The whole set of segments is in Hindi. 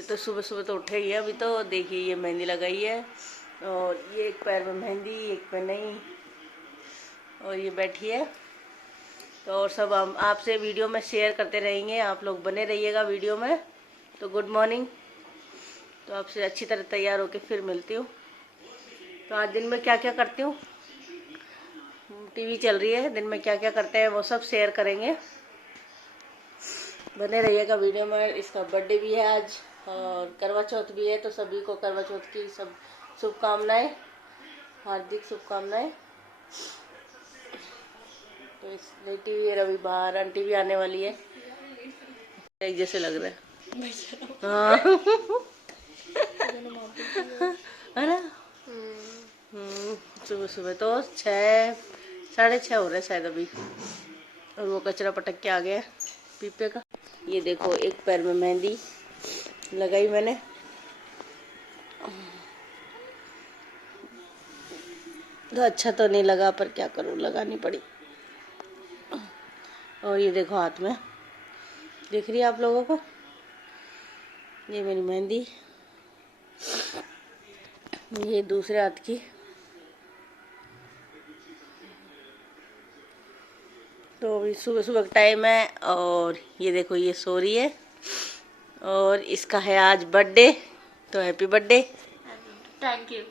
ये तो सुबह सुबह तो उठे ही है। अभी तो देखिए ये मेहंदी लगाई है और ये एक पैर में मेहंदी एक पे नहीं, और ये बैठी है। तो और सब हम आपसे वीडियो में शेयर करते रहेंगे, आप लोग बने रहिएगा वीडियो में। तो गुड मॉर्निंग। तो आपसे अच्छी तरह तैयार होके फिर मिलती हूँ। तो आज दिन में क्या क्या करती हूँ, टीवी चल रही है, दिन में क्या क्या करते हैं वो सब शेयर करेंगे, बने रहिएगा वीडियो में। इसका बर्थडे भी है आज और करवा चौथ भी है, तो सभी को करवा चौथ की सब शुभकामनाएं, हार्दिक शुभकामनाएं। तो इस लेटी हुई है रवि बाहर, आंटी भी आने वाली है, एक जैसे लग रहा है। हाँ है ना। सुबह सुबह तो 6 साढ़े 6 हो रहे हैं शायद अभी, और वो कचरा पटक के आ गया पीपे का। ये देखो एक पैर में मेहंदी लगाई मैंने, तो अच्छा तो नहीं लगा पर क्या करूँ, लगानी पड़ी। और ये देखो हाथ में, दिख रही है आप लोगों को, ये मेरी मेहंदी, ये दूसरे हाथ की। तो अभी सुबह सुबह का टाइम है और ये देखो ये सो रही है और इसका है आज बर्थडे, तो हैप्पी बर्थडे। Thank you.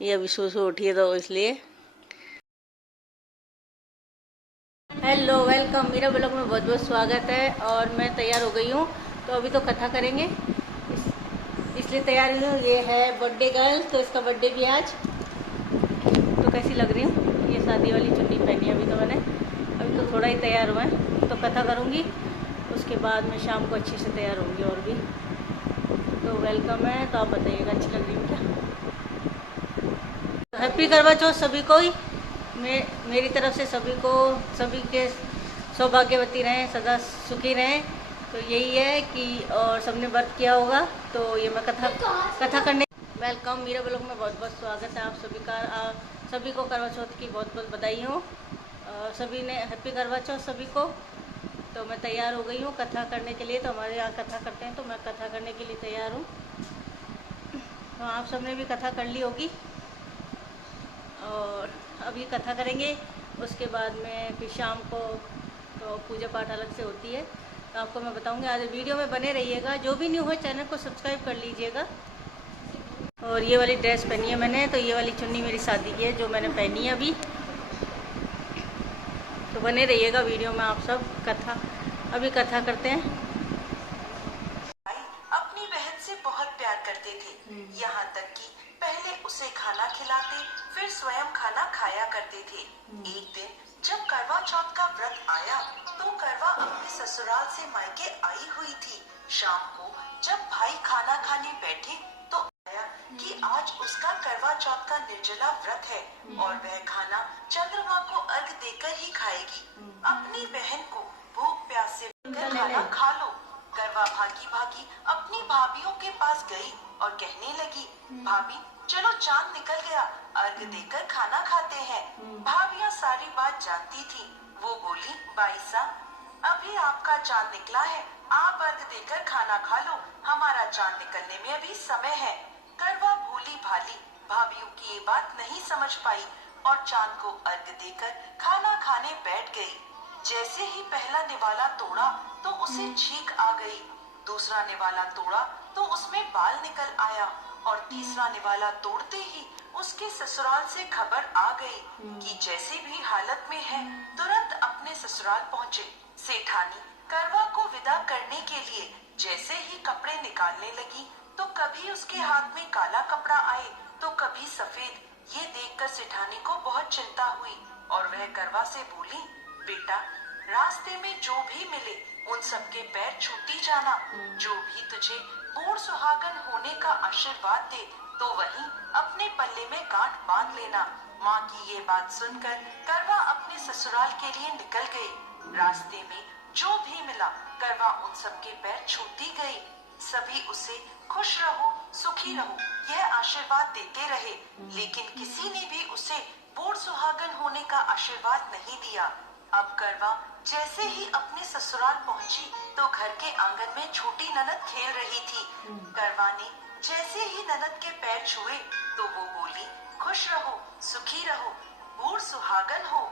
ये अभी सुबह सुबह उठी है तो इसलिए। हेलो वेलकम, मेरा ब्लॉग में बहुत बहुत स्वागत है। और मैं तैयार हो गई हूँ, तो अभी तो कथा करेंगे इसलिए तैयार हुई हूँ। ये है बर्थडे गर्ल, तो इसका बर्थडे भी आज। तो कैसी लग रही हूँ, ये शादी वाली चुन्नी पहनी है अभी तो मैंने, अभी तो थोड़ा ही तैयार हुआ है। तो कथा करूँगी, उसके बाद मैं शाम को अच्छे से तैयार होंगी और भी। तो वेलकम है, तो आप बताइएगा अच्छी लग रही हूँ क्या। हैप्पी करवा चौथ सभी को ही, मेरी तरफ से सभी को, सभी के सौभाग्यवती रहें, सदा सुखी रहें। तो यही है कि और सबने व्रत किया होगा। तो ये मैं कथा करने वेलकम, मेरा ब्लॉग में बहुत बहुत स्वागत है आप सभी का। सभी को करवा चौथ की बहुत बहुत बधाई हो। सभी ने हैप्पी करवा चौथ सभी को। तो मैं तैयार हो गई हूँ कथा करने के लिए। तो हमारे यहाँ कथा करते हैं, तो मैं कथा करने के लिए तैयार हूँ। तो आप सबने भी कथा कर ली होगी और अभी कथा करेंगे, उसके बाद में फिर शाम को तो पूजा पाठ अलग से होती है, तो आपको मैं बताऊंगी। आज वीडियो में बने रहिएगा, जो भी न्यू हो चैनल को सब्सक्राइब कर लीजिएगा। और ये वाली ड्रेस पहनी है मैंने, तो ये वाली चुन्नी मेरी शादी की है जो मैंने पहनी है अभी। तो बने रहिएगा वीडियो में आप सब। अभी कथा करते हैं। अपनी बहन से बहुत प्यार करते थे, यहाँ तक कि पहले उसे खाना खिलाते फिर स्वयं खाना खाया करते थे। एक दिन जब करवा चौथ का व्रत आया तो करवा अपने ससुराल से मायके आई हुई थी। शाम को जब भाई खाना खाने बैठे तो आया कि आज उसका करवा चौथ का निर्जला व्रत है और वह खाना चंद्रमा को अर्घ देकर ही खाएगी। अपनी बहन को भूख प्यास से खाना खा लो। करवा भागी भागी अपनी भाभीियों के पास गई और कहने लगी, भाभी चलो चांद निकल गया, अर्घ देकर खाना खाते हैं। भाभियां सारी बात जानती थी। वो बोली, बाई साहब अभी आपका चांद निकला है, आप अर्घ देकर खाना खा लो, हमारा चांद निकलने में अभी समय है। करवा भोली भाली भाभियों की ये बात नहीं समझ पाई और चांद को अर्घ देकर खाना खाने बैठ गई। जैसे ही पहला निवाला तोड़ा तो उसे छींक आ गई, दूसरा निवाला तोड़ा तो उसमें बाल निकल आया और तीसरा निवाला तोड़ते ही उसके ससुराल से खबर आ गई कि जैसे भी हालत में है तुरंत अपने ससुराल पहुँचे। सेठानी करवा को विदा करने के लिए जैसे ही कपड़े निकालने लगी तो कभी उसके हाथ में काला कपड़ा आए तो कभी सफेद। ये देखकर सेठानी को बहुत चिंता हुई और वह करवा से बोली, बेटा रास्ते में जो भी मिले उन सबके पैर छूती जाना। जो भी तुझे बूढ़ सुहागन होने का आशीर्वाद दे तो वहीं अपने पल्ले में गांठ बांध लेना। माँ की ये बात सुनकर करवा अपने ससुराल के लिए निकल गई। रास्ते में जो भी मिला करवा उन सबके पैर छूती गई। सभी उसे खुश रहो सुखी रहो यह आशीर्वाद देते रहे, लेकिन किसी ने भी उसे बूढ़ सुहागन होने का आशीर्वाद नहीं दिया। अब करवा जैसे ही अपने ससुराल पहुंची तो घर के आंगन में छोटी ननद खेल रही थी। करवा ने जैसे ही ननद के पैर छुए तो वो बोली, खुश रहो, सुखी रहो, बूढ़ सुहागन हो,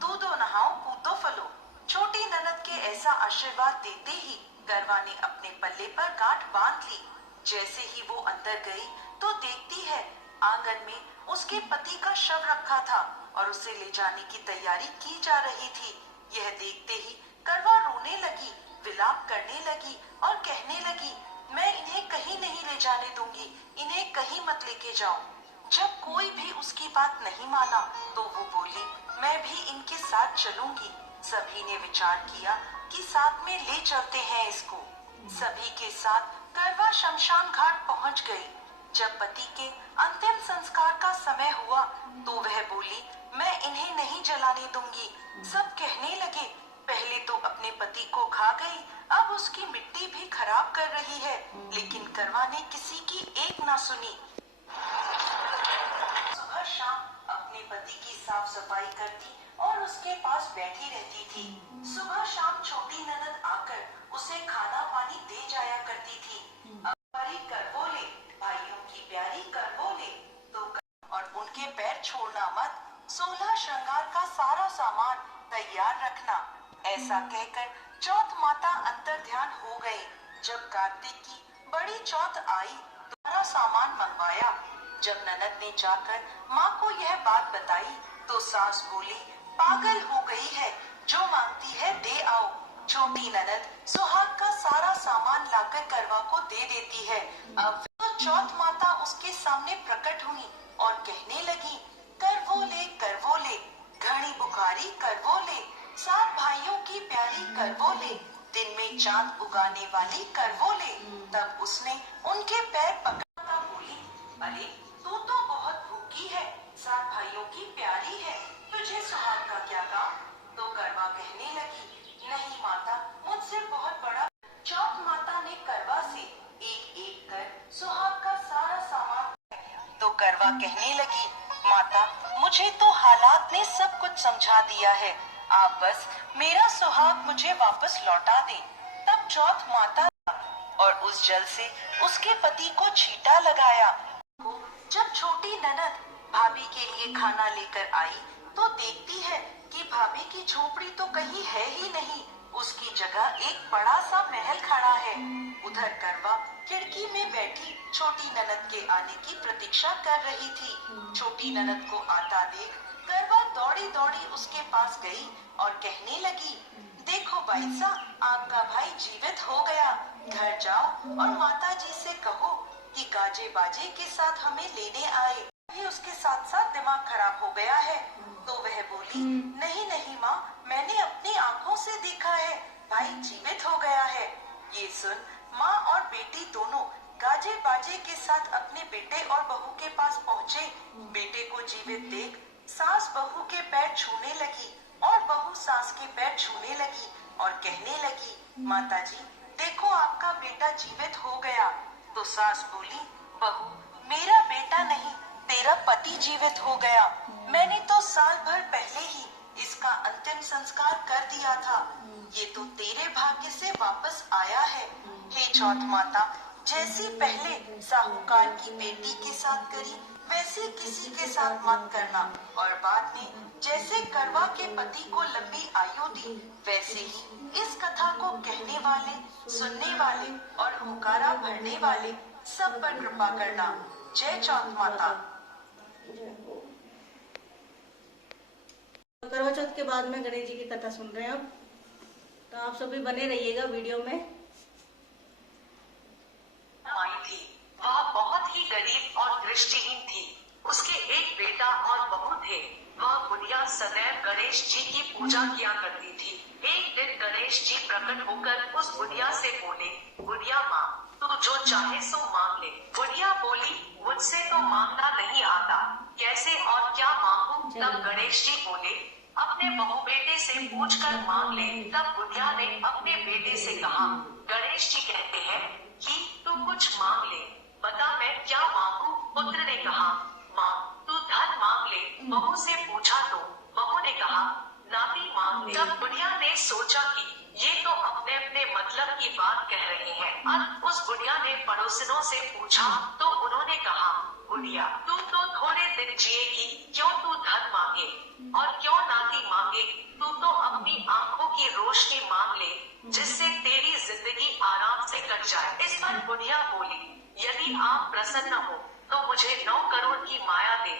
दूधो नहाओ, पूतो फलो। छोटी ननद के ऐसा आशीर्वाद देते ही करवा ने अपने पल्ले पर गांठ बांध ली। जैसे ही वो अंदर गई तो देखती है आंगन में उसके पति का शव रखा था और उसे ले जाने की तैयारी की जा रही थी। यह देखते ही करवा रोने लगी, विलाप करने लगी और कहने लगी, मैं इन्हें कहीं नहीं ले जाने दूंगी, इन्हें कहीं मत लेके जाओ। जब कोई भी उसकी बात नहीं माना तो वो बोली, मैं भी इनके साथ चलूंगी। सभी ने विचार किया कि साथ में ले चलते हैं इसको। सभी के साथ करवा शमशान घाट पहुंच गई। जब पति के अंतिम संस्कार का समय हुआ तो वह बोली, मैं इन्हें नहीं जलाने दूंगी। सब कहने लगे, पहले तो अपने पति को खा गई, अब उसकी मिट्टी भी खराब कर रही है। लेकिन करवा ने किसी की एक ना सुनी। सुबह शाम अपने पति की साफ सफाई करती और उसके पास बैठी रहती थी। सुबह शाम छोटी ननद आकर उसे खाना पानी दे जाया करती थी। हमारी करवोले, भाइयों की प्यारी करवोले, तो और उनके पैर छोड़ना मत, 16 श्रृंगार का सारा सामान तैयार रखना। ऐसा कहकर चौथ माता अंतर ध्यान हो गए। जब कार्तिक की बड़ी चौथ आई तो सारा सामान मंगवाया। जब ननद ने जाकर माँ को यह बात बताई तो सास बोली, पागल हो गई है, जो मांगती है दे आओ। छोटी ननद सुहाग का सारा सामान लाकर करवा को दे देती है। अब तो चौथ माता उसके सामने प्रकट हुई और कहने लगी, करवोले, घड़ी बुखारी करवोले, 7 भाइयों की प्यारी करवोले, दिन में चांद उगाने वाली करवोले। तब उसने उनके पैर पकड़ा बोली, अरे तू तो बहुत भूखी है, 7 भाइयों की प्यारी है, तुझे सुहाग का क्या काम? तो करवा कहने लगी, नहीं माता, मुझसे बहुत बड़ा। चौथ माता ने करवा से एक एक कर सुहाग का सारा सामान। तो करवा कहने लगी, माता मुझे तो हालात ने सब कुछ समझा दिया है, आप बस मेरा सुहाग मुझे वापस लौटा दें। तब चौथ माता और उस जल से उसके पति को छींटा लगाया। जब छोटी ननद भाभी के लिए खाना लेकर आई तो देखती है कि भाभी की झोपड़ी तो कहीं है ही नहीं, उसकी जगह एक बड़ा सा महल खड़ा है। उधर करवा खिड़की में बैठी छोटी ननद के आने की प्रतीक्षा कर रही थी। छोटी ननद को आता देख करवा दौड़ी दौड़ी उसके पास गई और कहने लगी, देखो बाईसा, आपका भाई जीवित हो गया, घर जाओ और माता जी से कहो कि गाजे बाजे के साथ हमें लेने आए। भी उसके साथ साथ दिमाग खराब हो गया है। तो वह बोली, नहीं नहीं माँ, मैंने अपनी आँखों से देखा है, भाई जीवित हो गया है। ये सुन माँ और बेटी दोनों गाजे बाजे के साथ अपने बेटे और बहू के पास पहुँचे। बेटे को जीवित देख सास बहू के पैर छूने लगी और बहू सास के पैर छूने लगी और कहने लगी, माताजी देखो आपका बेटा जीवित हो गया। तो सास बोली, बहू मेरा बेटा नहीं, तेरा पति जीवित हो गया। मैंने तो साल भर पहले ही इसका अंतिम संस्कार कर दिया था, ये तो तेरे भाग्य से वापस आया है। हे चौथ माता, जैसी पहले साहूकार की बेटी के साथ करी वैसे किसी के साथ मत करना, और बाद में जैसे करवा के पति को लंबी आयु दी वैसे ही इस कथा को कहने वाले, सुनने वाले और हुकारा भरने वाले सब पर कृपा करना। जय चौथ माता। करवा चौथ के बाद में गणेश जी की कथा सुन रहे हैं अब, तो आप सभी बने रहिएगा वीडियो में। माई थी, वह बहुत ही गरीब और दृष्टिहीन थी। उसके एक बेटा और बहू थे। वह बुढ़िया सदैव गणेश जी की पूजा किया करती थी। एक दिन गणेश जी प्रकट होकर उस बुढ़िया से बोले, बुढ़िया माँ, तू जो चाहे सो मांग ले। बुढ़िया बोली, मुझसे तो मांगना नहीं आता, कैसे और क्या मांगू? तब गणेश जी बोले, अपने बहू बेटे से पूछकर मांग ले। तब बुढ़िया ने अपने बेटे से कहा। गणेश जी कहते हैं कि तू कुछ मांग ले, बता मैं क्या मांगू? पुत्र ने कहा, माँ तू धन मांग ले। बहू से पूछा तो बहू ने कहा, नाती मांगने। तब बुढ़िया ने सोचा कि ये तो अपने अपने मतलब की बात कह रहे हैं। अब उस बुढ़िया ने पड़ोसिनों से पूछा तो उन्होंने कहा, बुढ़िया तू तो थोड़े दिन जिएगी, क्यों तू धन मांगे और क्यों नाती मांगे, तू तो अपनी आंखों की रोशनी मांग ले जिससे तेरी जिंदगी आराम से कट जाए। इस पर बुढ़िया बोली, यदि आप प्रसन्न हो तो मुझे 9 करोड़ की माया दे,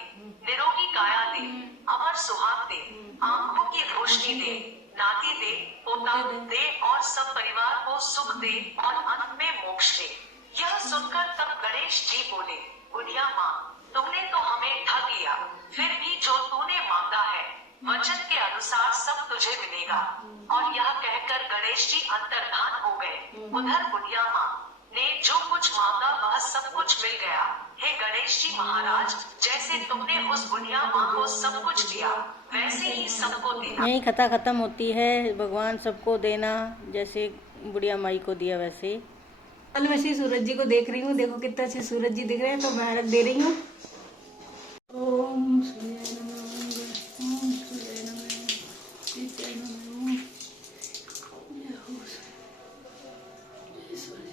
निरोगी काया दे, अमर सुहाग दे, आंखों की रोशनी दे, नाती दे, पोता दे और सब परिवार को सुख दे और अंत में मोक्ष दे। यह सुनकर तब गणेश जी बोले, बुढ़िया माँ तुमने तो हमें ठग लिया, फिर भी जो तूने मांगा है वचन के अनुसार सब तुझे मिलेगा। और यह कहकर गणेश जी अंतर्धान हो गए। उधर बुढ़िया माँ ने जो कुछ मांगा वह सब कुछ मिल गया। हे गणेश जी महाराज, जैसे तुमने उस बुढ़िया माँ को सब कुछ दिया वैसे ही सबको देना। यही कथा खत्म होती है। भगवान सबको देना, जैसे बुढ़िया माई को दिया वैसे। कल मैं श्री सूरज जी को देख रही हूँ, देखो कितना अच्छे सूरज जी दिख रहे हैं, तो मैं अर्घ दे रही हूँ। ओम सूर्याय नमः, ओम सूर्याय नमः, नित्याय नमः, जय हो जय सूर्य।